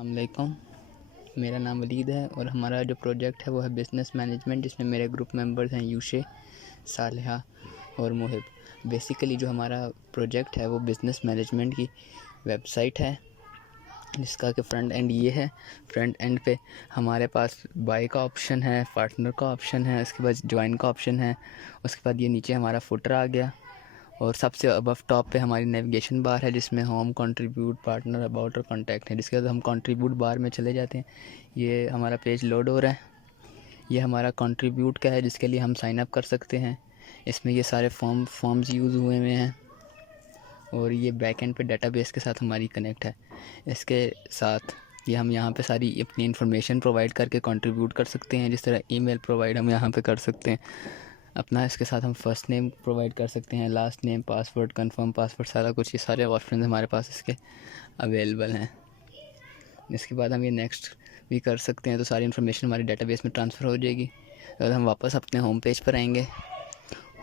अस्सलामुअलैकुम। मेरा नाम वलीद है और हमारा जो प्रोजेक्ट है वो है बिज़नेस मैनेजमेंट, जिसमें मेरे ग्रुप मेंबर्स हैं यूशे, सालिहा और मुहिब। बेसिकली जो हमारा प्रोजेक्ट है वो बिज़नेस मैनेजमेंट की वेबसाइट है, जिसका कि फ्रंट एंड ये है। फ्रंट एंड पे हमारे पास बाय का ऑप्शन है, पार्टनर का ऑप्शन है, उसके बाद ज्वाइन का ऑप्शन है, उसके बाद ये नीचे हमारा फुटर आ गया और सबसे अबव टॉप पे हमारी नेविगेशन बार है, जिसमें होम, कंट्रीब्यूट, पार्टनर, अबाउट और कॉन्टैक्ट है। जिसके बाद हम कंट्रीब्यूट बार में चले जाते हैं। ये हमारा पेज लोड हो रहा है। ये हमारा कंट्रीब्यूट का है, जिसके लिए हम साइन अप कर सकते हैं। इसमें ये सारे फॉर्म्स यूज़ हुए हुए हैं और ये बैक एंड पे डेटाबेस के साथ हमारी कनेक्ट है। इसके साथ ये हम यहाँ पे सारी अपनी इन्फॉर्मेशन प्रोवाइड करके कंट्रीब्यूट कर सकते हैं। जिस तरह ईमेल प्रोवाइड हम यहाँ पे कर सकते हैं अपना। इसके साथ हम फर्स्ट नेम प्रोवाइड कर सकते हैं, last name, password, confirm password, सारा कुछ। ये सारे ऑप्शन हमारे पास इसके अवेलेबल हैं। इसके बाद हम ये नेक्स्ट भी कर सकते हैं, तो सारी इन्फॉर्मेशन हमारे डेटाबेस में ट्रांसफ़र हो जाएगी। और हम वापस अपने होम पेज पर आएंगे।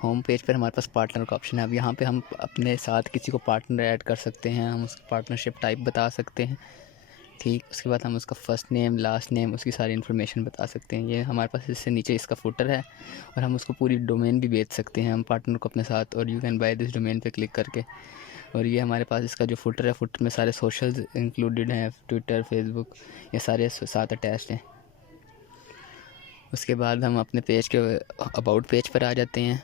होम पेज पर हमारे पास पार्टनर का ऑप्शन है। अब यहाँ पे हम अपने साथ किसी को पार्टनर ऐड कर सकते हैं, हम उसकी पार्टनरशिप टाइप बता सकते हैं, ठीक। उसके बाद हम उसका फ़र्स्ट नेम, लास्ट नेम, उसकी सारी इन्फॉर्मेशन बता सकते हैं। ये हमारे पास इससे नीचे इसका फुटर है और हम उसको पूरी डोमेन भी बेच सकते हैं हम पार्टनर को अपने साथ, और you can by this domain पे क्लिक करके। और ये हमारे पास इसका जो फुटर है, फुटर में सारे सोशल इंक्लूडेड हैं, ट्विटर, फेसबुक, ये सारे साथ अटैच्ड हैं। उसके बाद हम अपने पेज के अबाउट पेज पर आ जाते हैं।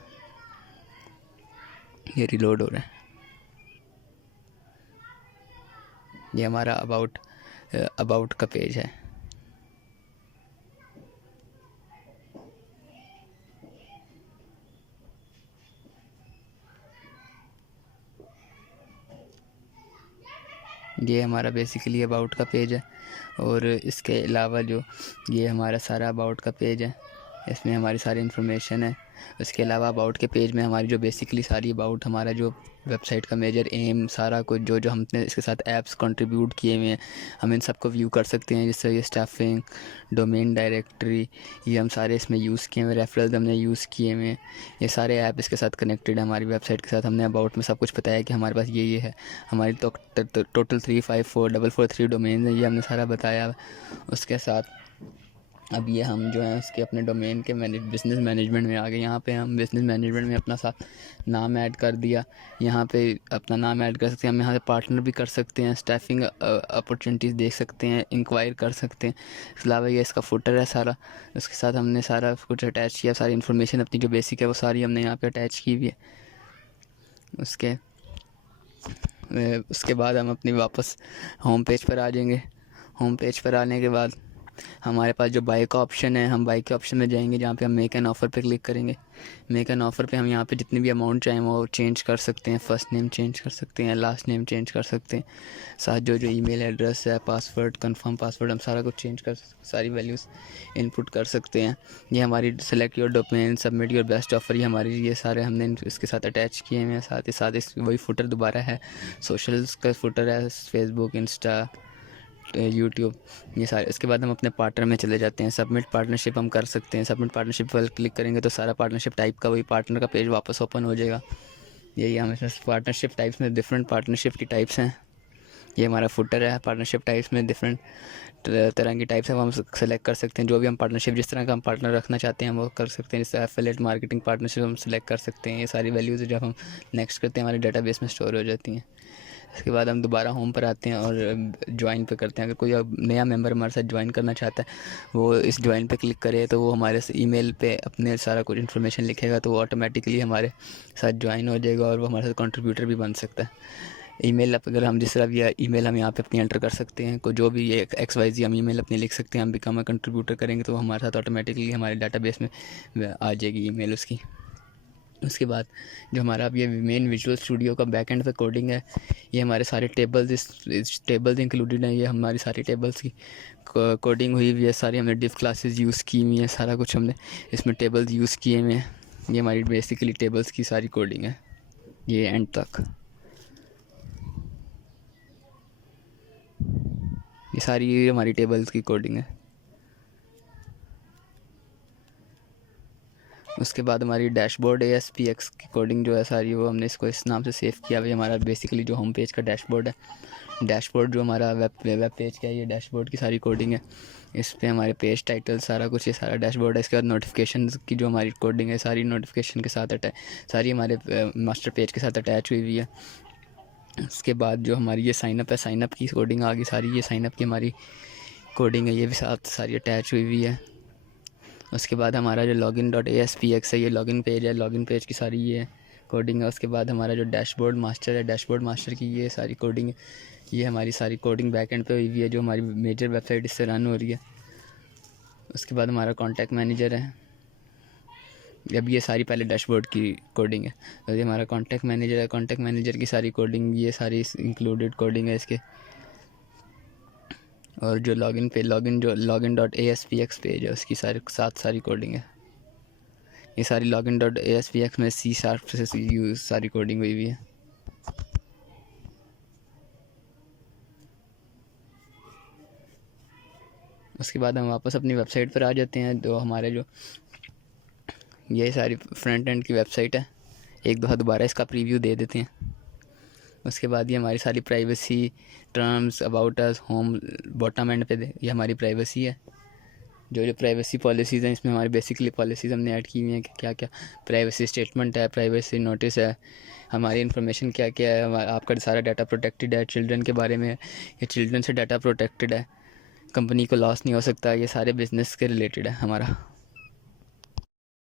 ये रिलोड हो रहा है। ये हमारा अबाउट का पेज है। ये हमारा बेसिकली अबाउट का पेज है। और इसके अलावा जो ये हमारा सारा अबाउट का पेज है, इसमें हमारी सारी इन्फॉर्मेशन है। उसके अलावा अबाउट के पेज में हमारी जो बेसिकली सारी अबाउट हमारा जो वेबसाइट का मेजर एम, सारा कुछ जो हमने इसके साथ ऐप्स कंट्रीब्यूट किए हुए हैं, हम इन सबको व्यू कर सकते हैं। जैसे ये स्टाफिंग, डोमेन डायरेक्टरी, ये हम सारे इसमें यूज़ किए हुए, रेफरल्स हमने यूज़ किए हुए हैं। ये सारे ऐप इसके साथ कनेक्टेड है हमारी वेबसाइट के साथ। हमने अबाउट में सब कुछ बताया कि हमारे पास ये है। हमारी तो टोटल 35443 डोमेन है, ये हमने सारा बताया। उसके साथ अब ये हम जो है उसके अपने डोमेन के बिज़नेस मैनेजमेंट में आ गए। यहाँ पे हम बिज़नेस मैनेजमेंट में अपना साथ नाम ऐड कर दिया। यहाँ पे अपना नाम ऐड कर सकते हैं। हम यहाँ से पार्टनर भी कर सकते हैं, स्टाफिंग अपॉर्चुनिटीज़ देख सकते हैं, इंक्वायर कर सकते हैं। इसके अलावा ये इसका फुटर है सारा, उसके साथ हमने सारा कुछ अटैच किया। सारी इन्फॉर्मेशन अपनी जो बेसिक है वो सारी हमने यहाँ पर अटैच की हुई है। उसके बाद हम अपनी वापस होम पेज पर आ जाएंगे। होम पेज पर आने के बाद हमारे पास जो बाय का ऑप्शन है, हम बाय के ऑप्शन में जाएंगे, जहाँ पे हम मेक एन ऑफ़र पे क्लिक करेंगे। मेक एन ऑफ़र पे हम यहाँ पे जितनी भी अमाउंट चाहें वो चेंज कर सकते हैं। फर्स्ट नेम चेंज कर सकते हैं, लास्ट नेम चेंज कर सकते हैं, साथ जो ईमेल एड्रेस है, पासवर्ड, कंफर्म पासवर्ड, हम सारा कुछ चेंज कर, सारी वैल्यूज़ इनपुट कर सकते हैं। ये हमारी select your domain, submit your best offer, ये हमारी ये सारे हमने इसके साथ अटैच किए हैं। साथ ही साथ इस वही फुटर दोबारा है, सोशल्स का फुटर है, फेसबुक, इंस्टा, यूट्यूब, ये सारे। इसके बाद हम अपने पार्टनर में चले जाते हैं। सबमिट पार्टनरशिप हम कर सकते हैं। सबमिट पार्टनरशिप पर क्लिक करेंगे तो सारा पार्टनरशिप टाइप का वही पार्टनर का पेज वापस ओपन हो जाएगा। यही हम इसमें पार्टनरशिप टाइप्स में डिफरेंट पार्टनरशिप की टाइप्स हैं। ये हमारा फुटर है। पार्टनरशिप टाइप्स में डिफरेंट तरह की टाइप्स है, वो हम सेलेक्ट कर सकते हैं। जो भी हम पार्टनरशिप, जिस तरह का हम पार्टनर रखना चाहते हैं वो कर सकते हैं। जैसे एफिलिएट मार्केटिंग पार्टनरशिप हम सेलेक्ट कर सकते हैं। ये सारी वैल्यूज़ जब हम नेक्स्ट करते हैं हमारे डेटाबेस में स्टोर हो जाती हैं। इसके बाद हम दोबारा होम पर आते हैं और ज्वाइन पे करते हैं। अगर कोई अब नया मेंबर हमारे साथ ज्वाइन करना चाहता है, वो इस ज्वाइन पे क्लिक करे तो वो हमारे ईमेल पे अपने सारा कुछ इन्फॉर्मेशन लिखेगा, तो वो ऑटोमेटिकली हमारे साथ ज्वाइन हो जाएगा और वो हमारे साथ कंट्रीब्यूटर भी बन सकता है। ईमेल अगर हम जिस तरह भी ईमेल हम यहाँ पे अपनी एंटर कर सकते हैं, को जो भी XYZ हम ईमेल अपनी लिख सकते हैं। हम बिकम अ कंट्रीब्यूटर करेंगे तो हमारे साथ ऑटोमेटिकली हमारे डाटाबेस में आ जाएगी ईमेल उसकी। उसके बाद जो हमारा अब ये मेन विजुअल स्टूडियो का बैक एंड पे कोडिंग है, ये हमारे सारे टेबल्स इस टेबल्स इंक्लूडेड हैं। ये हमारी सारी टेबल्स की कोडिंग हुई हुई है। सारी हमने डिफ क्लासेस यूज़ की हुई हैं, सारा कुछ हमने इसमें टेबल्स यूज़ किए हुए हैं। ये हमारी बेसिकली टेबल्स की सारी कोडिंग है, ये एंड तक। ये सारी हमारी टेबल्स की कोडिंग है। उसके बाद हमारी डैशबोर्ड ASPX की कोडिंग जो है सारी, वो हमने इसको इस नाम से सेव किया हुआ है। हमारा बेसिकली जो होम पेज का डैशबोर्ड है, डैशबोर्ड जो हमारा वेब पेज का है, ये डैशबोर्ड की सारी कोडिंग है। इस पे हमारे पेज टाइटल सारा कुछ, ये सारा डैशबोर्ड है। इसके बाद नोटिफिकेशन की जो हमारी कोडिंग है, सारी नोटिफिकेशन के साथ सारी हमारे मास्टर पेज के साथ अटैच हुई हुई है। उसके बाद जो हमारी ये साइनअप है, साइनअप की कोडिंग आ गई सारी, ये साइनअप की हमारी कोडिंग है, ये भी साथ सारी अटैच हुई हुई है। उसके बाद हमारा जो login.aspx है, ये लॉगिन पेज है, लॉगिन पेज की सारी ये कोडिंग है। उसके बाद हमारा जो डैशबोर्ड मास्टर है, डैशबोर्ड मास्टर की ये सारी कोडिंग है, ये हमारी सारी कोडिंग बैकएंड पे हुई हुई है, जो हमारी मेजर वेबसाइट इससे रन हो रही है। उसके बाद हमारा कॉन्टैक्ट मैनेजर है, अब ये सारी पहले डैशबोर्ड की कोडिंग है, तो ये हमारा कॉन्टैक्ट मैनेजर है, कॉन्टैक्ट मैनेजर की सारी कोडिंग, ये सारी इंक्लूडेड कोडिंग है इसके। और जो login.aspx पेज है, उसकी सारी कोडिंग है। ये सारी login.aspx में C# से यूज़ सारी कोडिंग हुई हुई है। उसके बाद हम वापस अपनी वेबसाइट पर आ जाते हैं। तो हमारे जो ये सारी फ्रंट एंड की वेबसाइट है, एक दफ़ा दोबारा इसका प्रीव्यू दे देते हैं। उसके बाद ये हमारी सारी privacy terms, about us, home, bottom and पे ये हमारी प्राइवेसी है। जो प्राइवेसी पॉलिसीज़ हैं, इसमें हमारी बेसिकली पॉलिसीज़ हमने ऐड की हुई हैं कि क्या क्या प्राइवेसी स्टेटमेंट है, प्राइवेसी नोटिस है, हमारी इन्फॉर्मेशन क्या क्या है, आपका सारा डाटा प्रोटेक्टेड है, चिल्ड्रन के बारे में, ये चिल्ड्रन से डाटा प्रोटेक्टेड है, कंपनी को लॉस नहीं हो सकता, ये सारे बिज़नेस के रिलेटेड है हमारा।